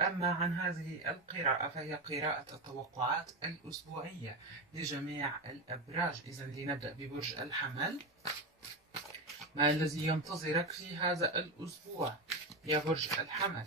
أما عن هذه القراءة فهي قراءة التوقعات الأسبوعية لجميع الأبراج. إذا لنبدأ ببرج الحمل. ما الذي ينتظرك في هذا الأسبوع يا برج الحمل؟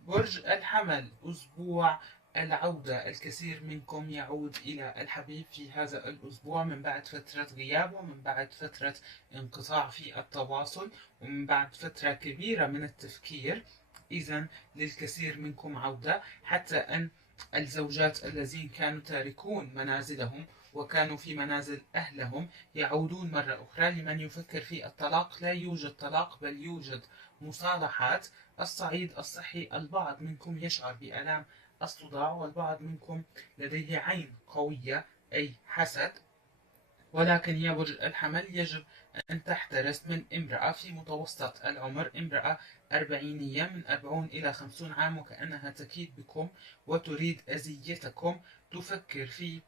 برج الحمل، أسبوع العودة. الكثير منكم يعود إلى الحبيب في هذا الأسبوع من بعد فترة غياب، ومن بعد فترة انقطاع في التواصل، ومن بعد فترة كبيرة من التفكير. إذا للكثير منكم عودة، حتى أن الزوجات الذين كانوا تاركون منازلهم وكانوا في منازل أهلهم يعودون مرة أخرى. لمن يفكر في الطلاق، لا يوجد طلاق بل يوجد مصالحات. الصعيد الصحي، البعض منكم يشعر بآلام الصداع، والبعض منكم لديه عين قوية أي حسد. ولكن يا برج الحمل يجب أن تحترس من امرأة في متوسط العمر، امرأة أربعينية من 40 إلى 50 عام، وكأنها تكيد بكم وتريد أذيتكم. تفكر في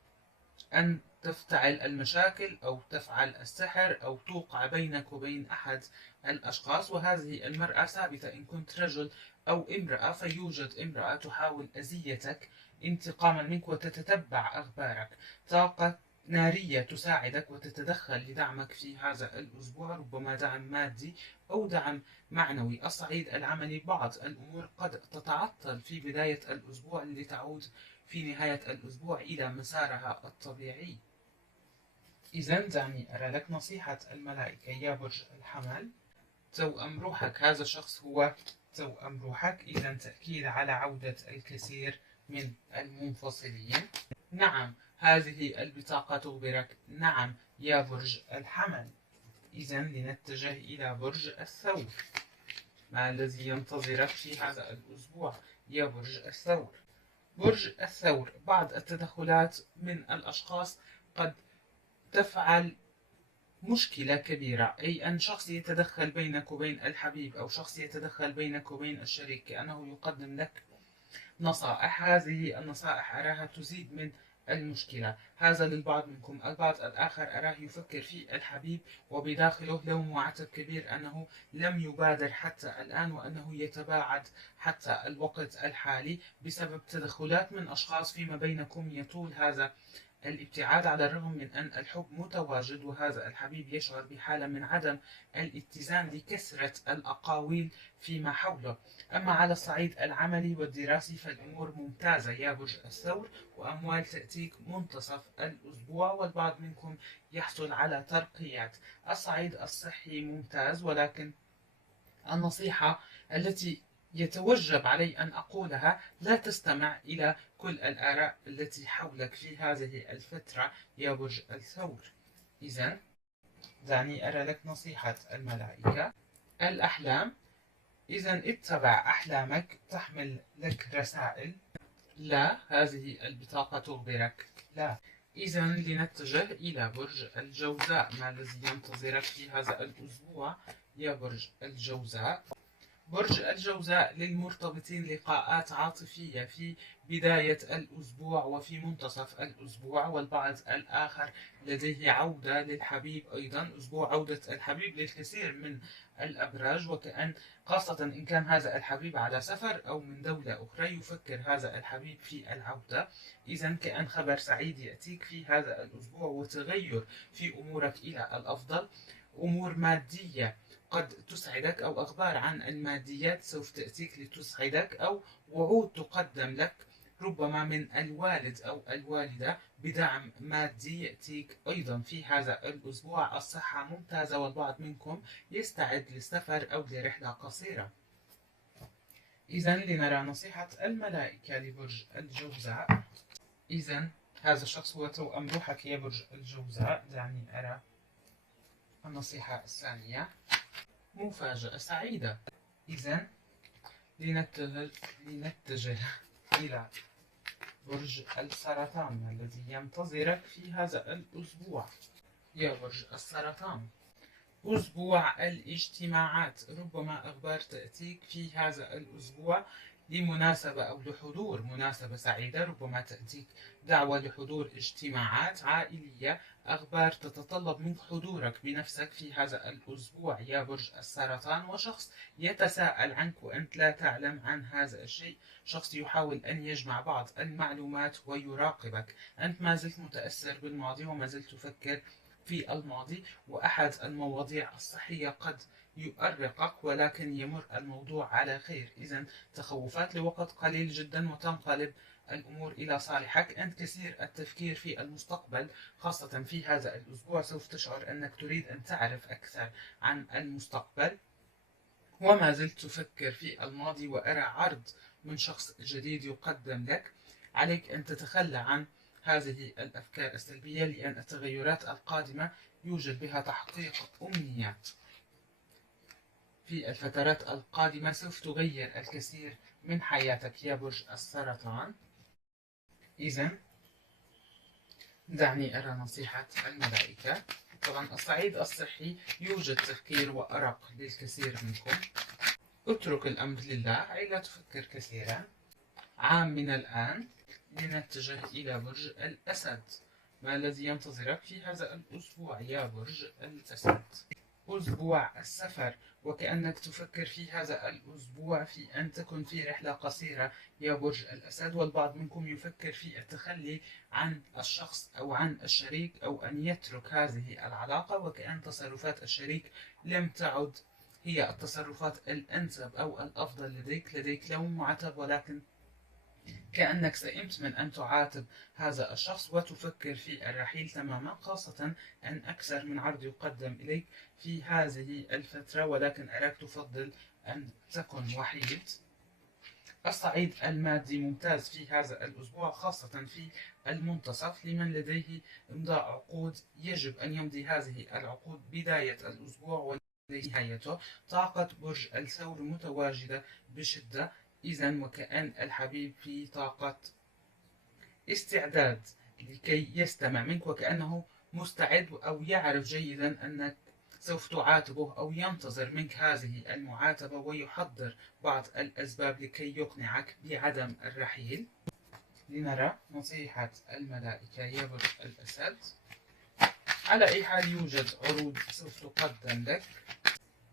أن تفتعل المشاكل أو تفعل السحر أو توقع بينك وبين أحد الأشخاص. وهذه المرأة ثابتة، إن كنت رجل أو امرأة فيوجد امرأة تحاول أذيتك انتقاما منك وتتتبع أخبارك. طاقة نارية تساعدك وتتدخل لدعمك في هذا الأسبوع، ربما دعم مادي أو دعم معنوي. الصعيد العملي، بعض الأمور قد تتعطل في بداية الأسبوع لتعود في نهاية الأسبوع إلى مسارها الطبيعي. إذا دعني أرى لك نصيحة الملائكة يا برج الحمل. توأم روحك، هذا الشخص هو توأم روحك، إذا تأكيد على عودة الكثير من المنفصلين. نعم، هذه البطاقة تخبرك. نعم يا برج الحمل. إذا لنتجه إلى برج الثور. ما الذي ينتظرك في هذا الأسبوع يا برج الثور؟ برج الثور، بعض التدخلات من الأشخاص قد تفعل مشكلة كبيرة، أي أن شخص يتدخل بينك وبين الحبيب أو شخص يتدخل بينك وبين الشريك كأنه يقدم لك نصائح. هذه النصائح أراها تزيد من المشكلة. هذا للبعض منكم. البعض الآخر أراه يفكر في الحبيب وبداخله لوم وعتب كبير أنه لم يبادر حتى الآن، وأنه يتباعد حتى الوقت الحالي بسبب تدخلات من أشخاص فيما بينكم يطول هذا الابتعاد، على الرغم من أن الحب متواجد وهذا الحبيب يشعر بحالة من عدم الاتزان لكثرة الأقاويل فيما حوله. أما على الصعيد العملي والدراسي فالأمور ممتازة يا برج الثور، وأموال تأتيك منتصف الأسبوع، والبعض منكم يحصل على ترقيات. الصعيد الصحي ممتاز، ولكن النصيحة التي يتوجب علي أن أقولها: لا تستمع إلى كل الآراء التي حولك في هذه الفترة يا برج الثور. إذا دعني أرى لك نصيحة الملائكة. الأحلام، إذا اتبع أحلامك تحمل لك رسائل. لا، هذه البطاقة تخبرك لا. إذا لنتجه إلى برج الجوزاء. ما الذي ينتظرك في هذا الأسبوع يا برج الجوزاء؟ برج الجوزاء، للمرتبطين لقاءات عاطفية في بداية الأسبوع وفي منتصف الأسبوع، والبعض الآخر لديه عودة للحبيب أيضا. أسبوع عودة الحبيب للكثير من الأبراج، وكأن خاصة إن كان هذا الحبيب على سفر أو من دولة أخرى يفكر هذا الحبيب في العودة. إذا كأن خبر سعيد يأتيك في هذا الأسبوع وتغير في أمورك إلى الأفضل. أمور مادية قد تسعدك، أو أخبار عن الماديات سوف تأتيك لتسعدك، أو وعود تقدم لك ربما من الوالد أو الوالدة بدعم مادي يأتيك أيضا في هذا الأسبوع. الصحة ممتازة، والبعض منكم يستعد للسفر أو لرحلة قصيرة. إذا لنرى نصيحة الملائكة لبرج الجوزاء. إذا هذا الشخص هو توأم روحك يا برج الجوزاء. دعني أرى النصيحة الثانية. مفاجأة سعيدة. إذا لنتجه إلى برج السرطان. ما الذي ينتظرك في هذا الأسبوع يا برج السرطان؟ أسبوع الاجتماعات، ربما أخبار تأتيك في هذا الأسبوع لمناسبة أو لحضور مناسبة سعيدة. ربما تأتيك دعوة لحضور اجتماعات عائلية، أخبار تتطلب منك حضورك بنفسك في هذا الأسبوع يا برج السرطان. وشخص يتساءل عنك وأنت لا تعلم عن هذا الشيء، شخص يحاول أن يجمع بعض المعلومات ويراقبك. أنت ما زلت متأثر بالماضي وما زلت تفكر في الماضي، وأحد المواضيع الصحية قد يؤرقك، ولكن يمر الموضوع على خير. إذا تخوفات لوقت قليل جدا وتنقلب الأمور إلى صالحك. أنت كثير التفكير في المستقبل، خاصة في هذا الأسبوع سوف تشعر أنك تريد أن تعرف أكثر عن المستقبل، وما زلت تفكر في الماضي. وأرى عرض من شخص جديد يقدم لك. عليك أن تتخلى عن هذه الأفكار السلبية، لأن التغيرات القادمة يوجد بها تحقيق أمنيات. في الفترات القادمة سوف تغير الكثير من حياتك يا برج السرطان. إذن دعني أرى نصيحة الملائكة. طبعا الصعيد الصحي يوجد تفكير وأرق للكثير منكم. اترك الأمر لله، أي لا تفكر كثيرا. عام من الآن لنتجه إلى برج الأسد. ما الذي ينتظرك في هذا الأسبوع يا برج الأسد؟ أسبوع السفر، وكأنك تفكر في هذا الأسبوع في أن تكون في رحلة قصيرة يا برج الأسد. والبعض منكم يفكر في التخلي عن الشخص أو عن الشريك، أو أن يترك هذه العلاقة، وكأن تصرفات الشريك لم تعد هي التصرفات الأنسب أو الأفضل لديك لوم معتب، ولكن كأنك سئمت من أن تعاتب هذا الشخص وتفكر في الرحيل تماما، خاصة أن أكثر من عرض يقدم إليك في هذه الفترة، ولكن أراك تفضل أن تكن وحيد. الصعيد المادي ممتاز في هذا الأسبوع، خاصة في المنتصف. لمن لديه إمضاء عقود يجب أن يمضي هذه العقود بداية الأسبوع ونهايته. طاقة برج الثور متواجدة بشدة، إذا وكأن الحبيب في طاقة استعداد لكي يستمع منك، وكأنه مستعد أو يعرف جيدا أنك سوف تعاتبه أو ينتظر منك هذه المعاتبة، ويحضر بعض الأسباب لكي يقنعك بعدم الرحيل. لنرى نصيحة الملائكة يا برج الأسد. على أي حال يوجد عروض سوف تقدم لك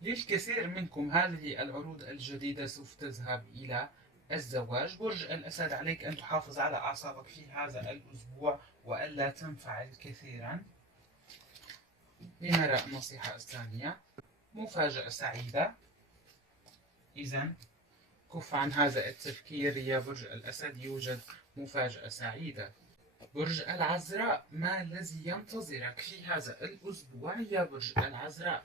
للكثير منكم. هذه العروض الجديدة سوف تذهب إلى الزواج. برج الأسد عليك أن تحافظ على أعصابك في هذا الأسبوع وألا تنفعل كثيرا. لنرى النصيحة الثانية، مفاجأة سعيدة. إذن كف عن هذا التفكير يا برج الأسد، يوجد مفاجأة سعيدة. برج العذراء، ما الذي ينتظرك في هذا الأسبوع يا برج العذراء؟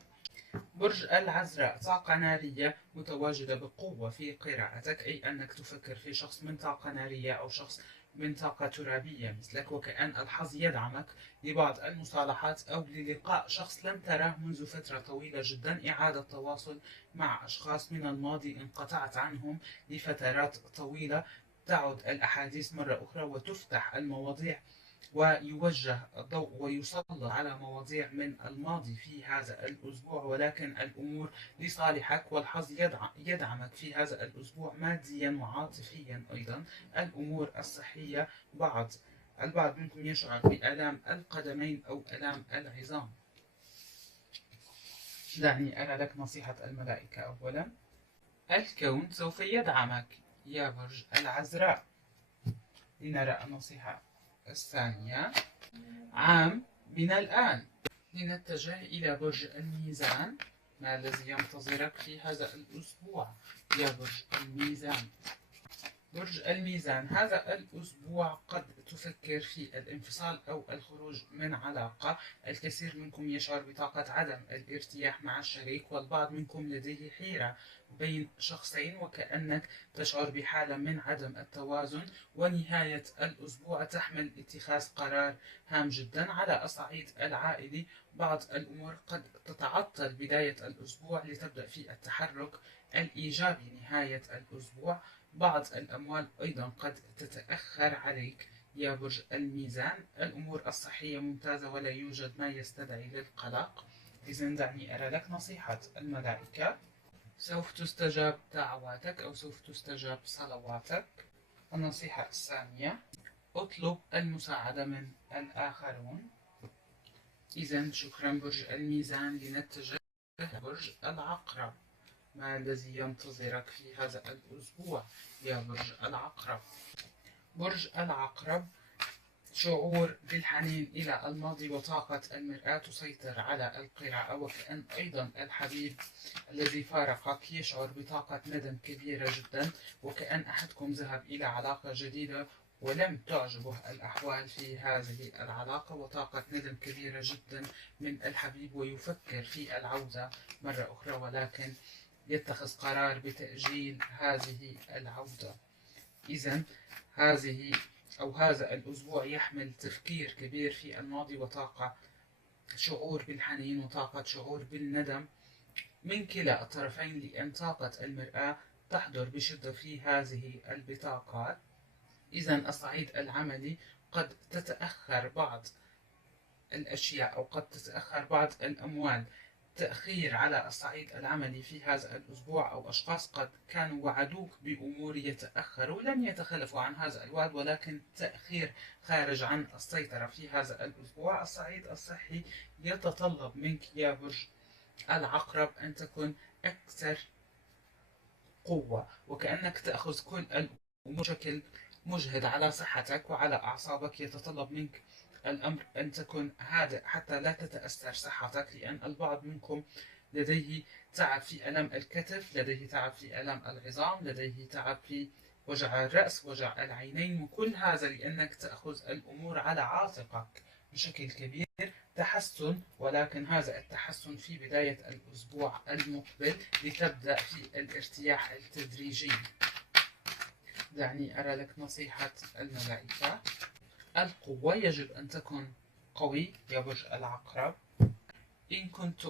برج العذراء طاقة نارية متواجدة بقوة في قراءتك، أي أنك تفكر في شخص من طاقة نارية أو شخص من طاقة ترابية مثلك، وكأن الحظ يدعمك لبعض المصالحات أو للقاء شخص لم تراه منذ فترة طويلة جدا، إعادة تواصل مع أشخاص من الماضي انقطعت عنهم لفترات طويلة. تعود الأحاديث مرة أخرى وتفتح المواضيع ويوجه الضوء ويسلط على مواضيع من الماضي في هذا الأسبوع، ولكن الأمور لصالحك، والحظ يدعمك في هذا الأسبوع ماديا وعاطفيا أيضا. الأمور الصحية، البعض منكم يشعر بآلام القدمين أو آلام العظام. دعني أرى لك نصيحة الملائكة. أولا، الكون سوف يدعمك يا برج العذراء. لنرى النصيحة الثانية، عام من الآن لنتجه إلى برج الميزان. ما الذي ينتظرك في هذا الأسبوع يا برج الميزان؟ برج الميزان، هذا الأسبوع قد تفكر في الانفصال أو الخروج من علاقة. الكثير منكم يشعر بطاقة عدم الارتياح مع الشريك، والبعض منكم لديه حيرة بين شخصين، وكأنك تشعر بحالة من عدم التوازن. ونهاية الأسبوع تحمل اتخاذ قرار هام جدا. على الصعيد العائلي، بعض الأمور قد تتعطل بداية الأسبوع لتبدأ في التحرك الإيجابي نهاية الأسبوع. بعض الأموال أيضا قد تتأخر عليك يا برج الميزان. الأمور الصحية ممتازة ولا يوجد ما يستدعي للقلق. إذن دعني أرى لك نصيحة الملائكة. سوف تستجاب دعواتك أو سوف تستجاب صلواتك. النصيحة الثانية: اطلب المساعدة من الآخرون. إذا شكرا برج الميزان، لنتجه برج العقرب. ما الذي ينتظرك في هذا الأسبوع يا برج العقرب؟ برج العقرب، شعور بالحنين إلى الماضي وطاقة المرآة تسيطر على القراءة، وكأن أيضا الحبيب الذي فارقك يشعر بطاقة ندم كبيرة جدا، وكأن أحدكم ذهب إلى علاقة جديدة ولم تعجبه الأحوال في هذه العلاقة، وطاقة ندم كبيرة جدا من الحبيب، ويفكر في العودة مرة أخرى ولكن يتخذ قرار بتأجيل هذه العودة. إذا هذا الأسبوع يحمل تفكير كبير في الماضي وطاقة شعور بالحنين وطاقة شعور بالندم من كلا الطرفين، لأن طاقة المرآة تحضر بشدة في هذه البطاقات. إذا الصعيد العملي قد تتأخر بعض الأشياء أو قد تتأخر بعض الأموال، تأخير على الصعيد العملي في هذا الأسبوع، أو أشخاص قد كانوا وعدوك بأمور يتأخروا، لم يتخلفوا عن هذا الوعد ولكن تأخير خارج عن السيطرة في هذا الأسبوع. الصعيد الصحي يتطلب منك يا برج العقرب أن تكون أكثر قوة، وكأنك تأخذ كل الأمور بشكل مجهد على صحتك وعلى أعصابك. يتطلب منك الأمر أن تكون هادئ حتى لا تتأثر صحتك، لأن البعض منكم لديه تعب في ألم الكتف، لديه تعب في ألم العظام، لديه تعب في وجع الرأس، وجع العينين، وكل هذا لأنك تأخذ الأمور على عاتقك بشكل كبير. تحسن، ولكن هذا التحسن في بداية الأسبوع المقبل لتبدأ في الارتياح التدريجي. دعني أرى لك نصيحة الملائكة. القوة: يجب أن تكون قوي يا برج العقرب. إن كنت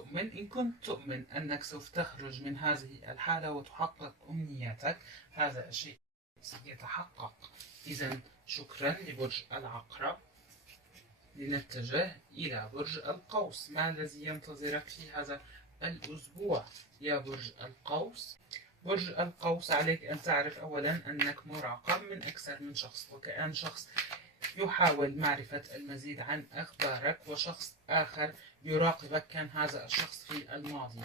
تؤمن أنك سوف تخرج من هذه الحالة وتحقق أمنياتك، هذا الشيء سيتحقق. إذا شكرا لبرج العقرب. لنتجه إلى برج القوس. ما الذي ينتظرك في هذا الأسبوع يا برج القوس؟ برج القوس، عليك أن تعرف أولا أنك مراقب من أكثر من شخص، وكأن شخص يحاول معرفة المزيد عن أخبارك وشخص آخر يراقبك كان هذا الشخص في الماضي.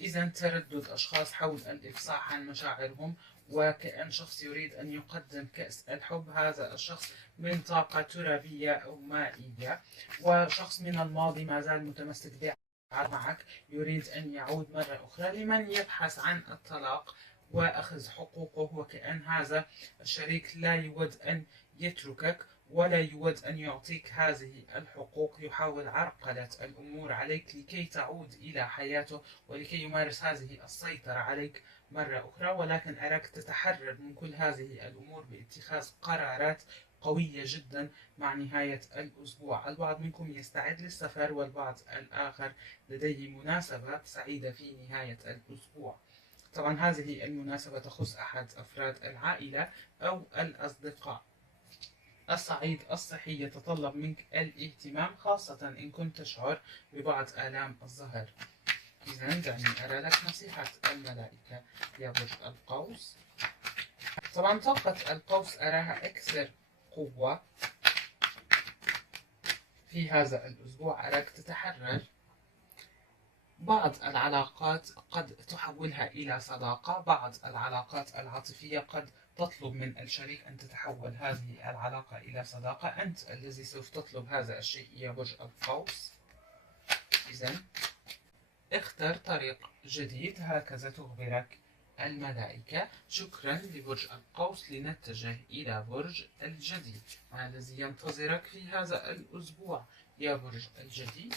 إذا تردد أشخاص حول الإفصاح عن مشاعرهم، وكأن شخص يريد أن يقدم كأس الحب. هذا الشخص من طاقة ترابية أو مائية، وشخص من الماضي ما زال متمسك معك، يريد أن يعود مرة أخرى. لمن يبحث عن الطلاق وأخذ حقوقه، وكأن هذا الشريك لا يود أن يتركك ولا يود أن يعطيك هذه الحقوق، يحاول عرقلة الأمور عليك لكي تعود إلى حياته ولكي يمارس هذه السيطرة عليك مرة أخرى. ولكن أراك تتحرر من كل هذه الأمور باتخاذ قرارات قوية جدا مع نهاية الأسبوع. البعض منكم يستعد للسفر، والبعض الآخر لديه مناسبة سعيدة في نهاية الأسبوع. طبعا هذه المناسبة تخص أحد أفراد العائلة أو الأصدقاء. الصعيد الصحي يتطلب منك الاهتمام، خاصة إن كنت تشعر ببعض آلام الظهر. إذا دعني أرى لك نصيحة الملائكة يا برج القوس. طبعا طاقة القوس أراها أكثر قوة في هذا الأسبوع. أراك تتحرر بعض العلاقات قد تحولها إلى صداقة، بعض العلاقات العاطفية قد تطلب من الشريك أن تتحول هذه العلاقة إلى صداقة. أنت الذي سوف تطلب هذا الشيء يا برج القوس. إذن اختر طريق جديد، هكذا تخبرك الملائكة. شكرا لبرج القوس. لنتجه إلى برج الجدي. ما الذي ينتظرك في هذا الأسبوع يا برج الجدي؟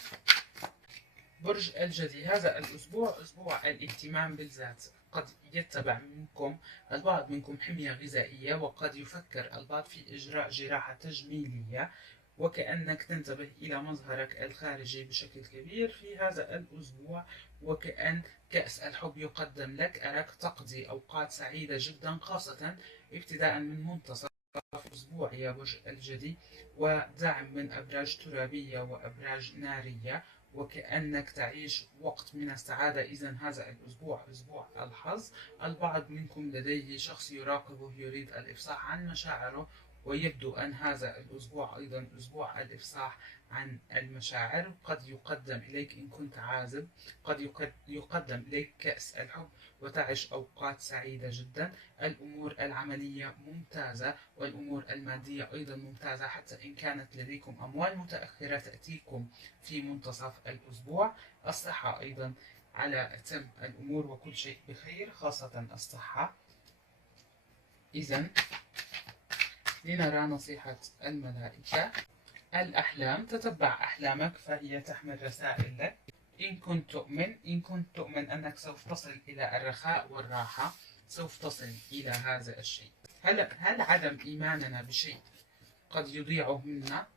برج الجدي، هذا الأسبوع أسبوع الاهتمام بالذات. قد يتبع منكم البعض منكم حمية غذائية، وقد يفكر البعض في إجراء جراحة تجميلية، وكأنك تنتبه إلى مظهرك الخارجي بشكل كبير في هذا الأسبوع، وكأن كأس الحب يقدم لك. أراك تقضي أوقات سعيدة جدا، خاصة ابتداء من منتصف الأسبوع يا برج الجدي، ودعم من أبراج ترابية وأبراج نارية، وكأنك تعيش وقت من السعادة. إذا هذا الأسبوع أسبوع الحظ. البعض منكم لديه شخص يراقبه يريد الإفصاح عن مشاعره، ويبدو أن هذا الأسبوع أيضا أسبوع الإفصاح عن المشاعر. قد يقدم إليك إن كنت عازب، قد يقدم إليك كأس الحب وتعيش أوقات سعيدة جدا. الأمور العملية ممتازة، والأمور المادية أيضا ممتازة، حتى إن كانت لديكم أموال متأخرة تأتيكم في منتصف الأسبوع. الصحة أيضا على أتم الأمور وكل شيء بخير، خاصة الصحة. إذا لنرى نصيحة الملائكة. الأحلام، تتبع أحلامك فهي تحمل رسائل لك. إن كنت تؤمن أنك سوف تصل إلى الرخاء والراحة، سوف تصل إلى هذا الشيء. هل عدم إيماننا بشيء قد يضيعه منا؟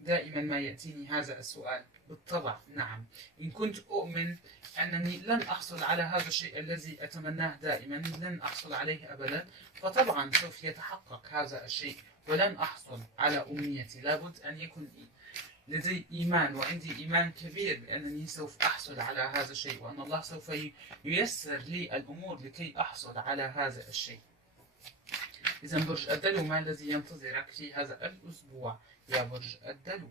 دائما ما يأتيني هذا السؤال. بالطبع نعم. إن كنت أؤمن أنني لن أحصل على هذا الشيء الذي أتمناه دائما، لن أحصل عليه أبدا، فطبعا سوف يتحقق هذا الشيء ولن أحصل على أمنيتي. لابد أن يكون لدي إيمان، وعندي إيمان كبير بأنني سوف أحصل على هذا الشيء، وأن الله سوف ييسر لي الأمور لكي أحصل على هذا الشيء. إذا برج الدلو، ما الذي ينتظرك في هذا الأسبوع يا برج الدلو؟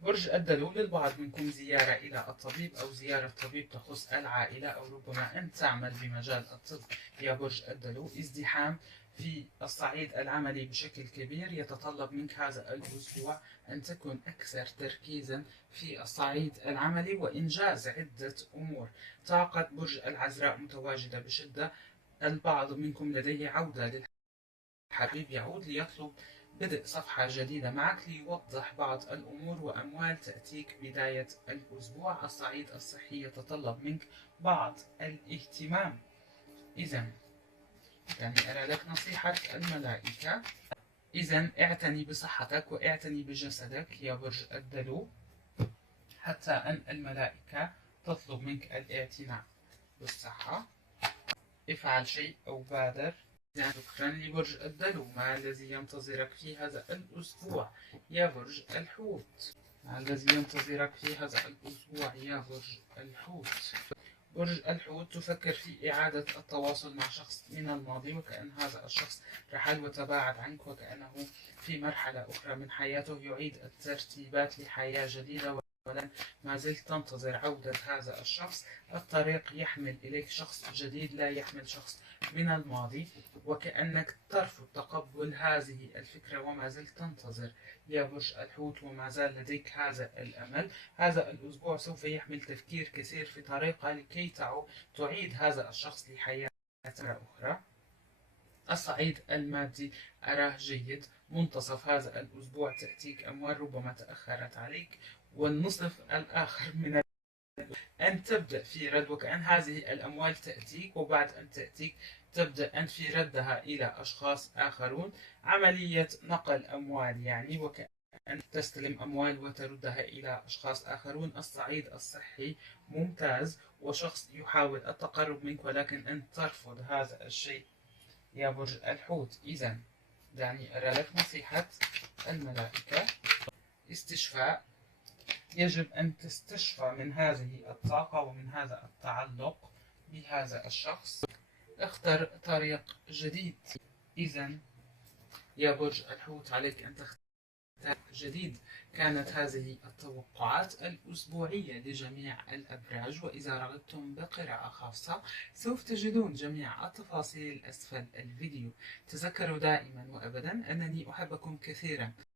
برج الدلو، للبعض منكم زيارة إلى الطبيب أو زيارة طبيب تخص العائلة، أو ربما أنت تعمل بمجال الطب يا برج الدلو. ازدحام في الصعيد العملي بشكل كبير يتطلب منك هذا الأسبوع أن تكون أكثر تركيزا في الصعيد العملي وإنجاز عدة أمور. طاقة برج العذراء متواجدة بشدة. البعض منكم لديه عودة للحبيب، يعود ليطلب بدء صفحة جديدة معك ليوضح بعض الأمور، وأموال تأتيك بداية الأسبوع. الصعيد الصحي يتطلب منك بعض الاهتمام. إذا أرى لك نصيحة الملائكة. إذا اعتني بصحتك واعتني بجسدك يا برج الدلو، حتى أن الملائكة تطلب منك الاعتناء بالصحة. افعل شيء أو بادر. شكرا لبرج الدلو. ما الذي ينتظرك في هذا الأسبوع يا برج الحوت؟ ما الذي ينتظرك في هذا الأسبوع يا برج الحوت؟ برج الحوت، تفكر في إعادة التواصل مع شخص من الماضي، وكأن هذا الشخص رحل وتباعد عنك، وكأنه في مرحلة أخرى من حياته يعيد الترتيبات لحياة جديدة، ولن ما زلت تنتظر عودة هذا الشخص. الطريق يحمل إليك شخص جديد، لا يحمل شخص من الماضي، وكأنك ترفض تقبل هذه الفكرة وما زلت تنتظر يا برج الحوت، وما زال لديك هذا الأمل. هذا الأسبوع سوف يحمل تفكير كثير في طريقة لكي تعيد هذا الشخص لحياة أخرى. الصعيد المادي أراه جيد. منتصف هذا الأسبوع تأتيك أموال ربما تأخرت عليك، والنصف الآخر من أن تبدأ في رد، وكأن هذه الأموال تأتيك، وبعد أن تأتيك تبدأ أنت في ردها إلى أشخاص آخرون. عملية نقل أموال يعني، وكأن تستلم أموال وتردها إلى أشخاص آخرون. الصعيد الصحي ممتاز، وشخص يحاول التقرب منك ولكن أنت ترفض هذا الشيء يا برج الحوت. إذا دعني أرى لك نصيحة الملائكة. استشفاء، يجب أن تستشفى من هذه الطاقة ومن هذا التعلق بهذا الشخص. اختر طريق جديد. إذا يا برج الحوت، عليك أن تختار جديد. كانت هذه التوقعات الأسبوعية لجميع الأبراج، وإذا رغبتم بقراءة خاصة سوف تجدون جميع التفاصيل أسفل الفيديو. تذكروا دائما وأبدا أنني أحبكم كثيرا.